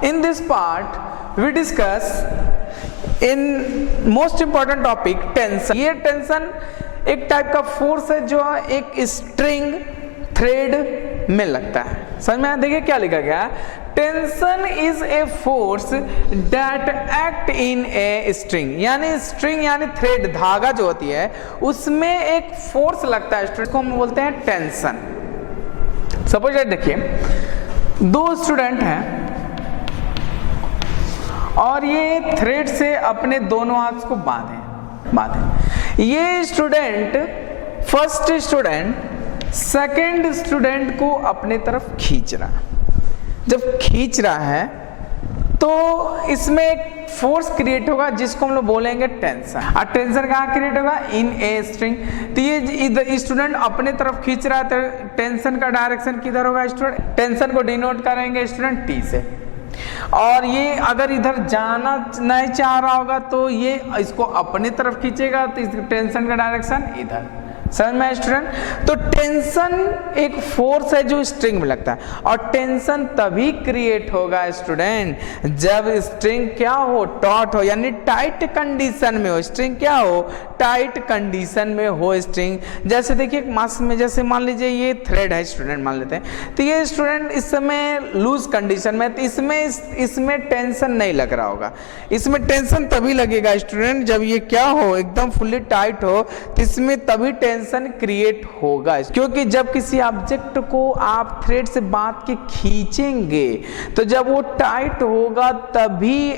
In this part we discuss in most important topic tension. ये tension एक type का force है जो एक स्ट्रिंग थ्रेड में लगता है। समझ में आया? देखिए क्या लिखा गया है, tension is a force that act in a string, यानी स्ट्रिंग यानी थ्रेड धागा जो होती है उसमें एक फोर्स लगता है, इसको हम बोलते हैं टेंशन। सपोज देखिए दो स्टूडेंट हैं और ये थ्रेड से अपने दोनों हाथ को बांधे। ये student first student second student को अपने तरफ खींच रहा। जब खींच रहा है तो इसमें एक फोर्स क्रिएट होगा जिसको हम लोग बोलेंगे टेंशन। और टेंशन कहाँ क्रिएट होगा? इन ए स्ट्रिंग। तो ये स्टूडेंट अपने तरफ खींच रहा है तो टेंशन का डायरेक्शन किधर होगा? स्टूडेंट टेंशन को डिनोट करेंगे स्टूडेंट टी से। और ये अगर इधर जाना नहीं चाह रहा होगा तो ये इसको अपनी तरफ खींचेगा तो इस टेंशन का डायरेक्शन इधर। समझ में स्टूडेंट? तो टेंशन एक फोर्स है जो स्ट्रिंग में लगता है और टेंशन तभी क्रिएट होगा स्टूडेंट जब स्ट्रिंग क्या हो? टॉट हो, यानी टाइट कंडीशन में हो। स्ट्रिंग क्या हो? टाइट कंडीशन में हो स्ट्रिंग। जैसे देखिए मास में, जैसे मान लीजिए ये थ्रेड है स्टूडेंट, मान लेते हैं तो ये स्टूडेंट इस समय लूज कंडीशन में, तो इसमें टेंशन नहीं लग रहा होगा। इसमें टेंशन तभी लगेगा स्टूडेंट जब ये क्या हो? एकदम फुल्ली टाइट हो, तो इसमें तभी टेंशन क्रिएट होगा। क्योंकि जब किसी ऑब्जेक्ट को आप थ्रेड से बांध के खींचेंगे तो जब वो टाइट होगा तभी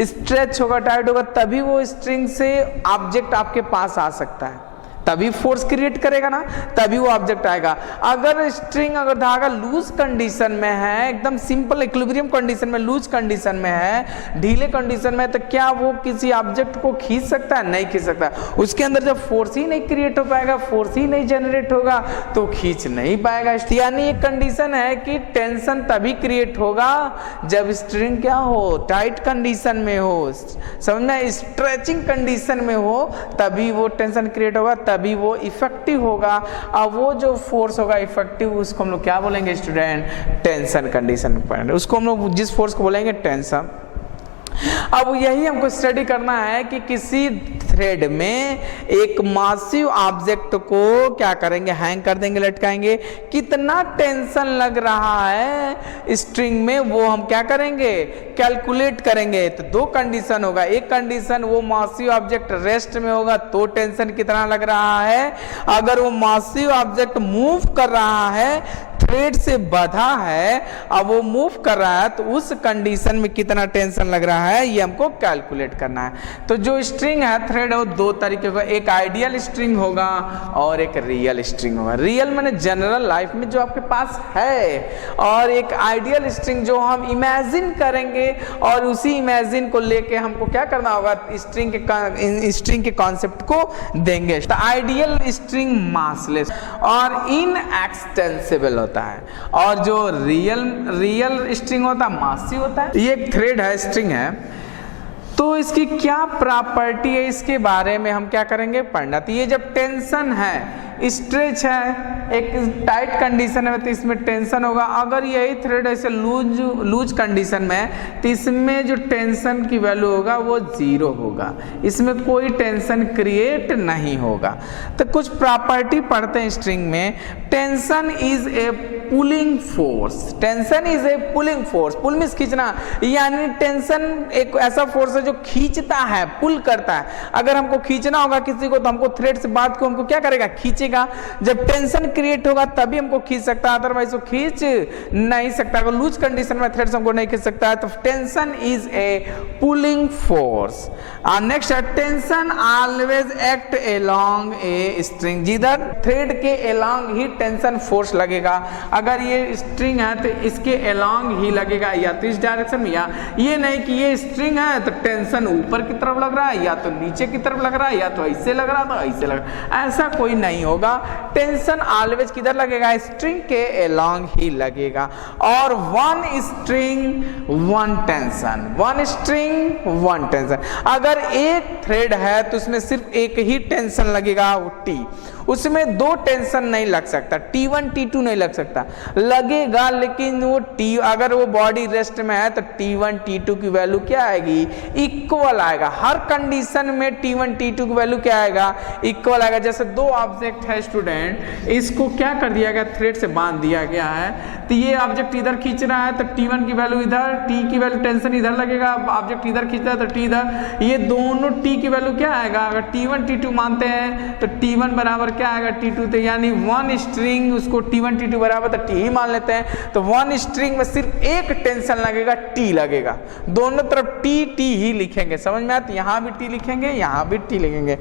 स्ट्रेच होगा, टाइट होगा तभी वो स्ट्रिंग से ऑब्जेक्ट आपके पास आ सकता है, तभी फोर्स क्रिएट करेगा ना, तभी वो ऑब्जेक्ट आएगा। अगर स्ट्रिंग, अगर धागा लूज कंडीशन में है, एकदम सिंपल इक्विलिब्रियम कंडीशन में, लूज कंडीशन में है, ढीले कंडीशन में, तो क्या वो किसी ऑब्जेक्ट को खींच सकता है? नहीं खींच सकता। उसके अंदर जब फोर्स ही नहीं क्रिएट हो पाएगा, फोर्स ही नहीं जनरेट होगा तो खींच नहीं पाएगा। यानी ये कंडीशन है कि टेंशन तभी क्रिएट होगा जब स्ट्रिंग क्या हो? टाइट कंडीशन में हो। समझ में? स्ट्रेचिंग कंडीशन में हो तभी वो टेंशन क्रिएट होगा, तभी वो इफेक्टिव होगा। अब वो जो फोर्स होगा इफेक्टिव, उसको हम लोग क्या बोलेंगे स्टूडेंट? टेंशन कंडीशन पर, उसको हम लोग जिस फोर्स को बोलेंगे टेंशन। अब यही हमको स्टडी करना है कि किसी थ्रेड में एक मासिव ऑब्जेक्ट को क्या करेंगे? हैंग कर देंगे, लटकाएंगे। कितना टेंशन लग रहा है स्ट्रिंग में वो हम क्या करेंगे? कैलकुलेट करेंगे। तो दो कंडीशन होगा। एक कंडीशन वो मासिव ऑब्जेक्ट रेस्ट में होगा तो टेंशन कितना लग रहा है। अगर वो मासिव ऑब्जेक्ट मूव कर रहा है, थ्रेड से बंधा है, अब वो मूव कर रहा है तो उस कंडीशन में कितना टेंशन लग रहा है ये हमको कैलकुलेट करना है। तो जो स्ट्रिंग है थ्रेड है वो दो तरीके का, एक आइडियल स्ट्रिंग होगा और एक रियल स्ट्रिंग होगा। रियल माने जनरल लाइफ में जो आपके पास है, और एक आइडियल स्ट्रिंग जो हम इमेजिन करेंगे और उसी इमेजिन को लेके हमको क्या करना होगा? स्ट्रिंग के कॉन्सेप्ट को देंगे। तो आइडियल स्ट्रिंग मासलेस और इनएक्सटेंसिबल होता है और जो रियल स्ट्रिंग होता है मासिव होता है। ये एक थ्रेड है, स्ट्रिंग है, तो इसकी क्या प्रॉपर्टी है इसके बारे में हम क्या करेंगे? पढ़ना। तो ये जब टेंशन है, स्ट्रेच है, एक टाइट कंडीशन है तो इसमें टेंशन होगा। अगर यही थ्रेड ऐसे लूज कंडीशन में है तो इसमें जो टेंशन की वैल्यू होगा वो 0 होगा, इसमें कोई टेंशन क्रिएट नहीं होगा। तो कुछ प्रॉपर्टी पढ़ते हैं स्ट्रिंग में। Tension is a pulling force. Tension is a pulling force. Pull means खींचना, यानी टेंशन एक ऐसा फोर्स है जो खींचता है, पुल करता है। अगर हमको खींचना होगा किसी को तो हमको थ्रेड से बात को हमको क्या करेगा? खींचेगा। जब टेंशन क्रिएट होगा तभी हमको खींच सकता है, अदरवाइज वो खींच नहीं सकता। अगर लूज कंडीशन में थ्रेड हमको नहीं खींच सकता है तो tension is a pulling force. Next है tension always act along a string. जिधर थ्रेड के अलोंग ही टेंशन फोर्स लगेगा। अगर ये स्ट्रिंग है तो इसके अलोंग ही लगेगा, या तो इस डायरेक्शन में, या ये नहीं कि ये स्ट्रिंग है तो टेंशन ऊपर की तरफ लग रहा है या तो नीचे की तरफ लग रहा है, या तो ऐसे लग रहा है तो ऐसे लग रहा है। ऐसा कोई नहीं होगा। होगा, टेंशन ऑलवेज किधर लगेगा, स्ट्रिंग के अलोंग ही लगेगा। और one string one tension, one string one tension. अगर एक थ्रेड है तो उसमें सिर्फ एक ही टेंशन लगेगा, वो टी, उसमें दो टेंशन नहीं लग सकता, T1 T2 नहीं लग सकता, लगेगा लेकिन वो टी, अगर वो बॉडी रेस्ट में है तो T1 T2 की वैल्यू क्या आएगी, इक्वल आएगा। हर कंडीशन में T1 T2 की वैल्यू क्या आएगा, इक्वल आएगा। जैसे दो ऑब्जेक्ट है स्टूडेंट, इसको क्या कर दिया गया, थ्रेड से बांध दिया गया है, तो ये ऑब्जेक्ट इधर खींच रहा है तो T1 की वैल्यू इधर, T की वैल्यू टेंशन इधर लगेगा, ऑब्जेक्ट इधर खींच रहा है तो T इधर, ये दोनों T की वैल्यू क्या आएगा, अगर T1 T2 मानते हैं तो T1 बराबर क्या आएगा, T2, तो यानी वन स्ट्रिंग उसको T1 T2 बराबर तो T ही मान लेते हैं, तो वन स्ट्रिंग में सिर्फ एक टेंशन लगेगा, T लगेगा, दोनों तरफ T T ही लिखेंगे, समझ में आता, यहाँ भी T लिखेंगे, यहाँ भी T लिखेंगे।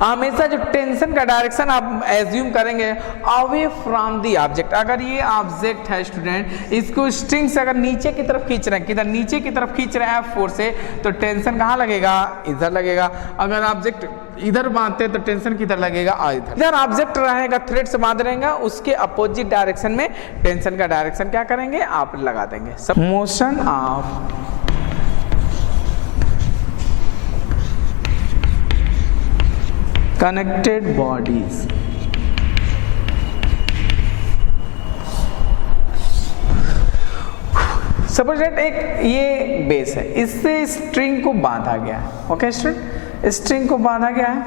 हमेशा जो टेंशन का डायरेक्शन आप एज्यूम करेंगे अवे फ्रॉम दी ऑब्जेक्ट, अगर ये ऑब्जेक्ट है स्टूडेंट, इसको स्ट्रिंग से अगर नीचे की तरफ खींच रहे हैं, किधर नीचे की तरफ खींच रहे हैं F4 से, तो टेंशन कहाँ लगेगा, इधर लगेगा। अगर ऑब्जेक्ट इधर बांधते हैं तो टेंशन किधर लगेगा, इधर ऑब्जेक्ट रहेगा, थ्रेड से बांध रहेगा, उसके अपोजिट डायरेक्शन में टेंशन का डायरेक्शन क्या करेंगे, आप लगा देंगे। सब motion of connected bodies, suppose that एक ये बेस है, इससे स्ट्रिंग को बांधा गया है, ओके स्टूडेंट, स्ट्रिंग को बांधा गया है,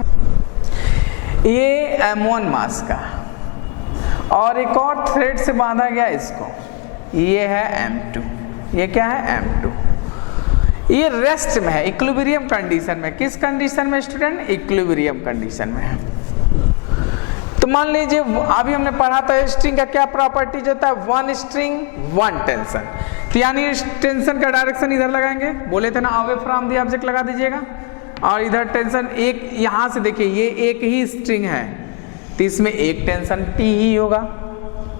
ये M1 मास का, और एक और थ्रेड से बांधा गया इसको, ये है M2, ये क्या है M2, ये रेस्ट में है, इक्विलिब्रियम कंडीशन में। किस कंडीशन में स्टूडेंट, इक्विलिब्रियम कंडीशन में है। तो मान लीजिए अभी हमने पढ़ा था स्ट्रिंग का क्या प्रॉपर्टीज होता है, वन स्ट्रिंग वन टेंशन, तो यानी टेंशन का डायरेक्शन इधर लगाएंगे, बोले थे ना अवे फ्रॉम दी ऑब्जेक्ट लगा दीजिएगा, और इधर टेंशन एक, यहां से देखिए ये एक ही स्ट्रिंग है तो इसमें एक टेंशन T ही होगा,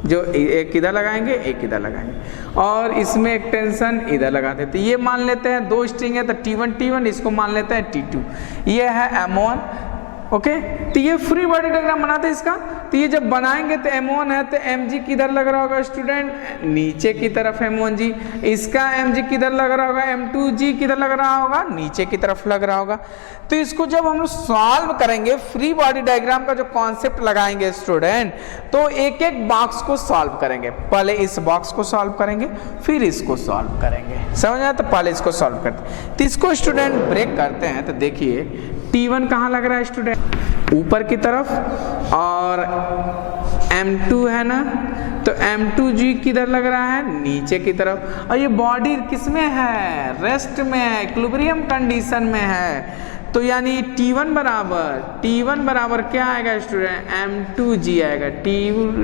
जो एक इधर लगाएंगे एक इधर लगाएंगे, और इसमें एक टेंशन इधर लगा देते, ये मान लेते हैं दो स्ट्रिंग है तो T1 T1, इसको मान लेते हैं T2, ये है M1, ओके। तो ये फ्री बॉडी डायग्राम बनाते हैं इसका, तो ये जब बनाएंगे तो M1 है तो mg किधर लग रहा होगा स्टूडेंट, नीचे की तरफ M1g, इसका mg किधर लग रहा होगा, M2g किधर लग रहा होगा, नीचे की तरफ लग रहा होगा। तो इसको जब हम लोग सॉल्व करेंगे, फ्री बॉडी डायग्राम का जो कॉन्सेप्ट लगाएंगे स्टूडेंट, तो एक एक बॉक्स को सॉल्व करेंगे, पहले इस बॉक्स को सॉल्व करेंगे फिर इसको सॉल्व करेंगे, समझ आया, तो पहले इसको सॉल्व करते हैं। तो इसको स्टूडेंट ब्रेक करते हैं, तो देखिए T1 कहाँ लग रहा है स्टूडेंट, ऊपर की तरफ, और M2 है ना, तो M2G किधर लग रहा है, नीचे की तरफ, और ये बॉडी किसमें है, रेस्ट में है, इक्विलिब्रियम कंडीशन में है, तो यानी T1 बराबर क्या आएगा स्टूडेंट, M2G आएगा,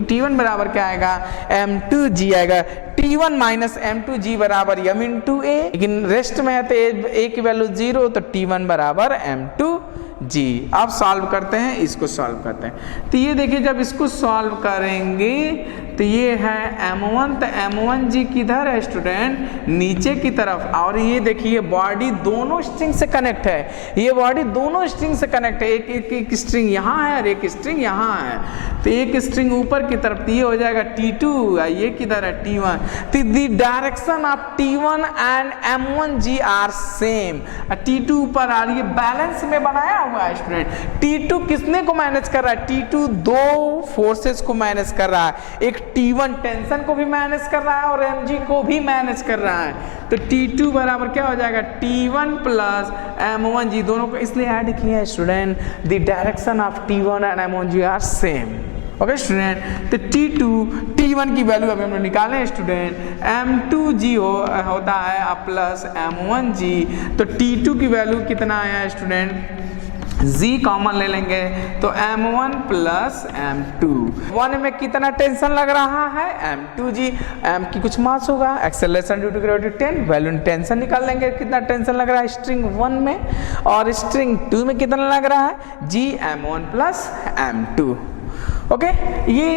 T1 बराबर क्या आएगा, M2G आएगा, T1 माइनस M2G बराबर M इंटू A, लेकिन रेस्ट में है तो A की वैल्यू 0, तो T1 बराबर M2G। आप सॉल्व करते हैं, इसको सॉल्व करते हैं, तो ये देखिए जब इसको सॉल्व करेंगे तो ये है M1, तो M1G किधर है स्टूडेंट, नीचे की तरफ, और ये देखिए बॉडी दोनों स्ट्रिंग से कनेक्ट है, ये बॉडी दोनों स्ट्रिंग से कनेक्ट है, एक स्ट्रिंग यहाँ है और एक स्ट्रिंग यहाँ है, तो एक स्ट्रिंग ऊपर की तरफ, ये हो जाएगा T2, ये किधर है T1, तो the direction of T1 and M1G are same, T2 ऊपर आ रही है, बैलेंस में बनाया हुआ है स्टूडेंट। T2 किसने को मैनेज कर रहा है, T2 दो फोर्सेस को मैनेज कर रहा है, एक T1 टेंशन को भी मैनेज कर रहा है और mg को भी मैनेज कर रहा है, तो T2 बराबर क्या हो जाएगा, T1 प्लस M1G, दोनों को इसलिए ऐड किया है student, the direction of T1 and M1G are same, okay student. तो T1 की वैल्यू अभी हम निकाले हैं स्टूडेंट, M2G होता है प्लस M1G, तो T2 की वैल्यू कितना आया है स्टूडेंट, G कॉमन ले लेंगे तो M1 प्लस M2, 1 में कितना टेंशन लग रहा है, M2G, M की कुछ मास होगा, acceleration due to gravity 10, value tension निकाल लेंगे, कितना टेंशन लग रहा है स्ट्रिंग 1 में, और स्ट्रिंग 2 में कितना लग रहा है, G M1 plus M2, okay. ये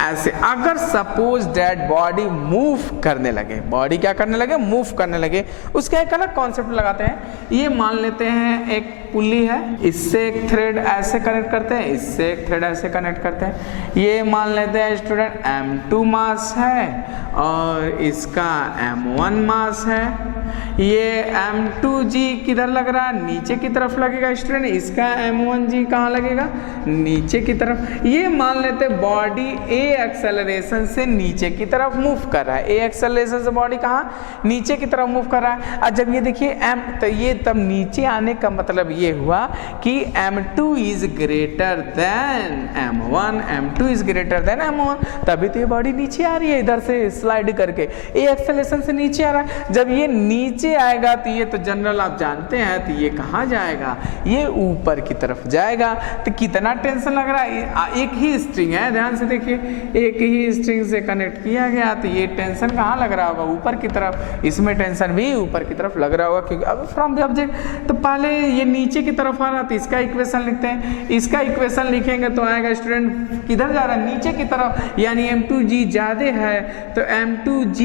ऐसे अगर सपोज दैट बॉडी मूव करने लगे, बॉडी क्या करने लगे, मूव करने लगे, उसका एक अलग कॉन्सेप्ट लगाते हैं। ये मान लेते हैं एक पुल्ली है, इससे एक थ्रेड ऐसे कनेक्ट करते हैं, इससे एक थ्रेड ऐसे कनेक्ट करते हैं। ये मान लेते हैं स्टूडेंट m2 मास है और इसका m1 मास है। ये m2g किधर लग रहा है, नीचे की तरफ लगेगा स्टूडेंट, इसका m1g कहाँ लगेगा, नीचे की तरफ। ये मान लेते बॉडी a एक्सेलरेशन से नीचे की तरफ मूव कर रहा है, a एक्सेलरेशन से बॉडी कहाँ, नीचे की तरफ मूव कर रहा है। और जब ये देखिए m, तो ये तब नीचे आने का मतलब ये हुआ कि m2 is greater than m1, m2 is greater than m1, तभी तो ये बॉडी नीचे आ रही है, इधर से स्लाइड करके a एक्सेलरेशन से नीचे आ रहा है। जब ये नीचे आएगा तो ये तो जनरल आप जानते हैं, तो ये कहाँ जाएगा, ये ऊपर की तरफ जाएगा। तो कितना टेंशन लग रहा है, एक ही स्ट्रिंग है, ध्यान से देखिए, एक ही स्ट्रिंग से कनेक्ट किया गया, तो ये टेंशन कहाँ लग रहा होगा, ऊपर की तरफ। इसमें टेंशन भी ऊपर की तरफ लग रहा होगा, क्योंकि अब फ्रॉम द ऑब्जेक्ट, तो पहले ये नीचे की तरफ आ रहा, तो इसका इक्वेशन लिखते हैं। इसका इक्वेशन लिखेंगे तो आएगा स्टूडेंट किधर जा रहा है, नीचे की तरफ, यानी m2g ज्यादा है तो m2g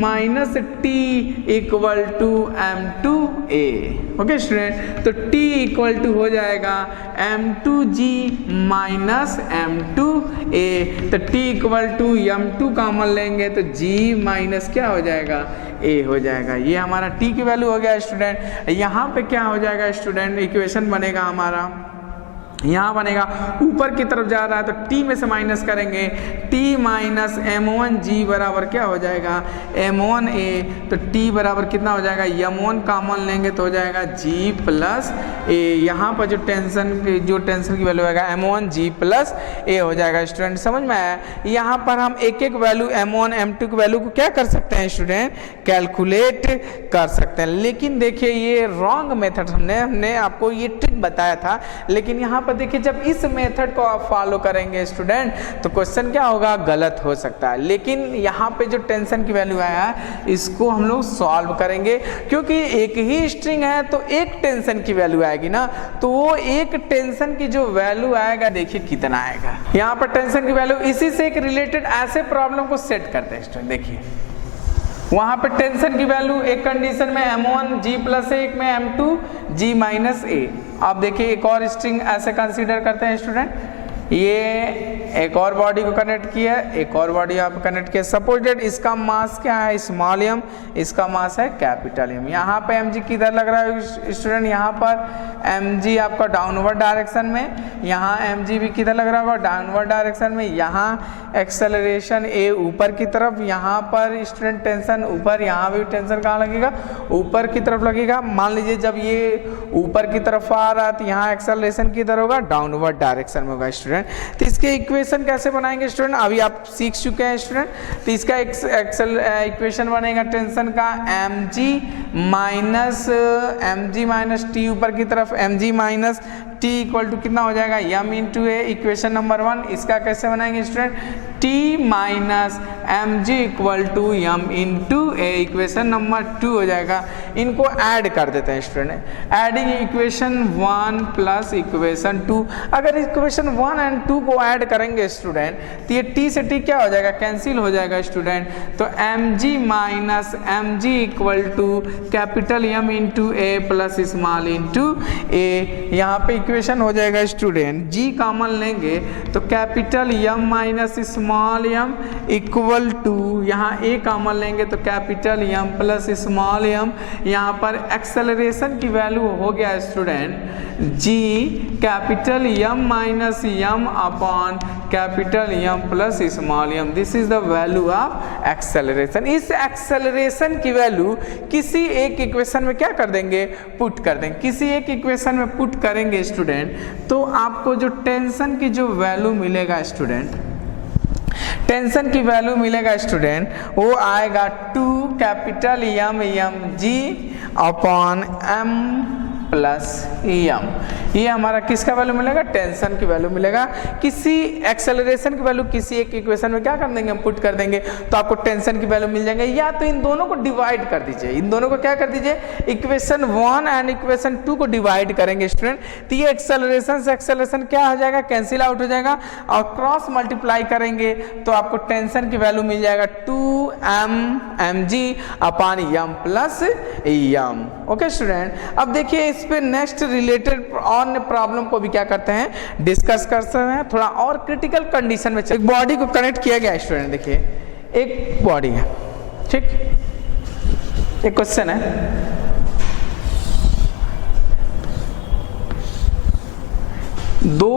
minus t equal to m2a। Okay student, तो t इक्वल टू हो जाएगा m2g माइनस m2a। तो t equal to m2 common लेंगे तो g माइनस क्या हो जाएगा, a हो जाएगा। ये हमारा t की वैल्यू हो गया स्टूडेंट। यहाँ पे क्या हो जाएगा स्टूडेंट, इक्वेशन बनेगा हमारा, यहाँ बनेगा ऊपर की तरफ जा रहा है तो t में से माइनस करेंगे, t माइनस m1g बराबर क्या हो जाएगा, m1a। तो t बराबर कितना हो जाएगा, m1 कॉमन लेंगे तो हो जाएगा g प्लस a। यहाँ पर जो टेंशन की वैल्यू आएगा m1g प्लस a हो जाएगा। स्टूडेंट समझ में आया। यहाँ पर हम एक एक वैल्यू m1 m2 की वैल्यू को क्या कर सकते हैं स्टूडेंट, कैलकुलेट कर सकते हैं। लेकिन देखिए ये रॉन्ग मेथड, हमने आपको ये ट्रिक बताया था, लेकिन यहाँ पर देखिए जब इस मेथड को आप फॉलो करेंगे स्टूडेंट तो क्वेश्चन क्या होगा, गलत हो सकता है। लेकिन यहाँ पे जो टेंशन की वैल्यू आया है इसको हम लोग सॉल्व करेंगे, क्योंकि एक ही स्ट्रिंग है तो एक टेंशन की वैल्यू आएगी ना, तो वो एक टेंशन की जो वैल्यू आएगा देखिए कितना आएगा। यहाँ पर टेंशन की वैल्यू, इसी से एक रिलेटेड ऐसे प्रॉब्लम को सेट करते हैं स्टूडेंट। देखिए वहां पे टेंशन की वैल्यू एक कंडीशन में m1g प्लस a, एक में m2g माइनस a। आप देखिए एक और स्ट्रिंग ऐसे कंसीडर करते हैं स्टूडेंट, ये एक और बॉडी को कनेक्ट किया है, एक और बॉडी आप कनेक्ट किया। सपोज दैट इसका मास क्या है, स्मॉल m, इसका मास है कैपिटल M। यहाँ पे mg किधर लग रहा है स्टूडेंट, यहाँ पर mg आपका डाउनवर्ड डायरेक्शन में, यहाँ mg भी किधर लग रहा होगा, डाउनवर्ड डायरेक्शन में। यहाँ एक्सेलरेशन a ऊपर की तरफ, यहाँ पर स्टूडेंट टेंशन ऊपर, यहाँ भी टेंशन कहाँ लगेगा, ऊपर की तरफ लगेगा। मान लीजिए जब ये ऊपर की तरफ आ रहा है तो यहाँ एक्सेलरेशन किधर होगा, डाउनवर्ड डायरेक्शन में होगा स्टूडेंट। तो इसके इक्वेशन कैसे बनाएंगे स्टूडेंट, अभी आप सीख चुके हैं स्टूडेंट। तो इसका इक्वेशन बनेगा टेंशन का mg माइनस t ऊपर की तरफ, mg minus t equal to कितना हो जाएगा, m into a, equation number 1। इसका कैसे बनाएंगे student, t minus mg equal to m into a, equation number 2 हो जाएगा। इनको ऐड कर देते हैं student, adding equation 1 plus equation 2। अगर इक्वेशन 1 एंड 2 को ऐड करेंगे स्टूडेंट तो ये t से t क्या हो जाएगा, कैंसिल हो जाएगा स्टूडेंट। तो mg minus mg equal to capital M into a plus small into a। यहाँ पे इक्वेशन हो जाएगा स्टूडेंट, g कॉमन लेंगे तो capital M minus small m equal to, यहाँ a कॉमन लेंगे तो capital M plus small m। यहाँ पर एक्सेलरेशन की वैल्यू हो गया student g capital M minus m upon capital M plus small m। This is the value of acceleration. इस acceleration की वैल्यू किसी एक इक्वेशन में क्या कर देंगे, पुट कर देंगे। किसी एक इक्वेशन में पुट करेंगे स्टूडेंट तो आपको जो टेंशन की जो वैल्यू मिलेगा स्टूडेंट, टेंशन की वैल्यू मिलेगा स्टूडेंट, वो आएगा 2 capital M mg upon m plus M. ये हमारा किसका वैल्यू मिलेगा, टेंशन की वैल्यू मिलेगा। किसी एक्सेलरेशन की वैल्यू किसी एक इक्वेशन में क्या कर देंगे, हम पुट कर देंगे तो आपको टेंशन की वैल्यू मिल जाएंगे। या तो इन दोनों को डिवाइड कर दीजिए, इन दोनों को क्या कर दीजिए, इक्वेशन 1 एंड इक्वेशन 2 को डिवाइड करेंगे स्टूडेंट, तो ये एक्सेलरेशन से एक्सेलरेशन क्या हो जाएगा, कैंसिल आउट हो जाएगा और क्रॉस मल्टीप्लाई करेंगे तो आपको टेंशन की वैल्यू मिल जाएगा 2mg upon m plus m। Okay student, अब देखिए इस पे नेक्स्ट रिलेटेड और प्रॉब्लम को भी क्या करते हैं, डिस्कस करते हैं थोड़ा और क्रिटिकल कंडीशन में। एक बॉडी को कनेक्ट किया गया स्टूडेंट, देखिए एक बॉडी है, ठीक, एक क्वेश्चन है, दो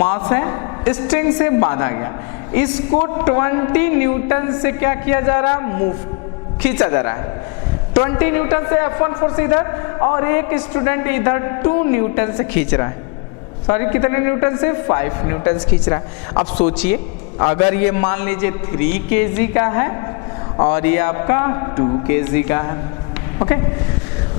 मास है, स्ट्रिंग से बांधा गया, इसको 20 न्यूटन से क्या किया जा रहा है, मूव खींचा जा रहा है। 20 न्यूटन से F1 फोर्स इधर और एक स्टूडेंट इधर 2 न्यूटन से खींच रहा है, सॉरी कितने न्यूटन से, 5 न्यूटन से खींच रहा है। अब सोचिए अगर ये मान लीजिए 3 kg का है और ये आपका 2 kg का है, ओके,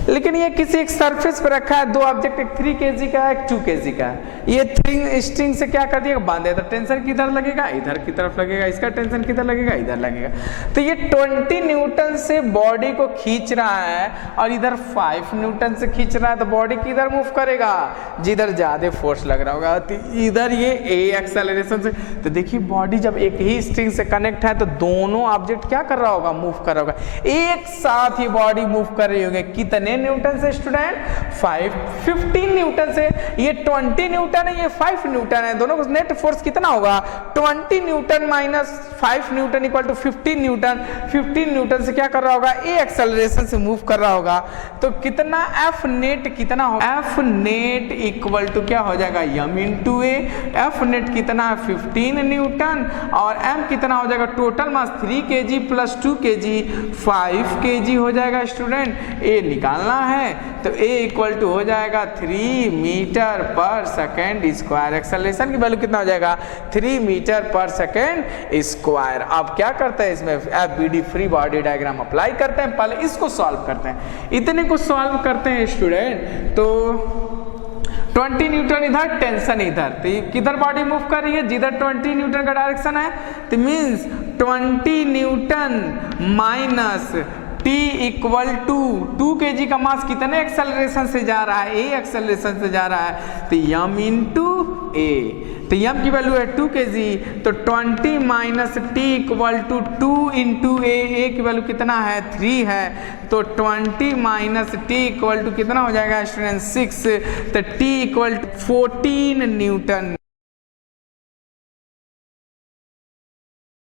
लेकिन ये किसी एक सरफेस पर रखा है, दो ऑब्जेक्ट, एक 3 kg का है, एक 2 kg का है, ये स्ट्रिंग से क्या कर दिया, बांधे, तो टेंशन किधर लगेगा, इधर की तरफ लगेगा, इसका टेंशन किधर लगेगा, इधर लगेगा। तो ये 20 न्यूटन से बॉडी को खींच रहा है और इधर 5 न्यूटन से खींच रहा है, तो बॉडी किधर मूव करेगा, जिधर ज्यादा फोर्स लग रहा होगा, तो इधर ये ए एक्सेलरेशन से। तो देखिए बॉडी जब एक ही स्ट्रिंग से कनेक्ट है तो दोनों ऑब्जेक्ट क्या कर रहा होगा, मूव कर रहा होगा, एक साथ ये बॉडी मूव कर रही होगी। कितने न्यूटन से स्टूडेंट, 15 न्यूटन से। ये 20 न्यूटन है, ये 5 न्यूटन है, दोनों का नेट फोर्स कितना होगा, 20 newton minus 5 newton equal to 15 newton. 15 newton से क्या कर रहा होगा, ए एक्सेलरेशन से मूव कर रहा होगा, तो कितना एफ नेट कितना होगा, एफ नेट इक्वल टू क्या हो जाएगा, एम इंटू ए। एफ नेट कितना है, 15 न्यूटन और एम कितना हो जाएगा, total mass 3 kg plus 2 kg 5 kg हो जाएगा स्टूडेंट। ए निकालना है तो A इक्वल टू हो जाएगा 3 मीटर पर सेकेंड स्क्वायर। एक्सेलरेशन की वैल्यू कितना हो जाएगा, 3 मीटर पर सेकेंड स्क्वायर। आप क्या करते हैं, इसमें FBD free body diagram apply करते हैं, पहले इसको सॉल्व करते हैं, इतने को सॉल्व करते हैं स्टूडेंट। तो 20 न्यूटन इधर, टेंशन इधर, तो किधर बॉडी मूव कर रही है, जिधर 20 न्यूटन का डायरेक्शन है, तो means 20 newton minus T equal to 2 kg का मास कितने एक्सेलरेशन से जा रहा है, ए एक्सेलरेशन से जा रहा है, तो m इंटू ए, तो m की वैल्यू है 2 kg, तो 20 minus T equal to 2 into a की वैल्यू कितना है, 3 है, तो 20 माइनस टी इक्वल टू कितना हो जाएगा स्टूडेंट, 6, तो टी इक्वल टू 14 न्यूटन।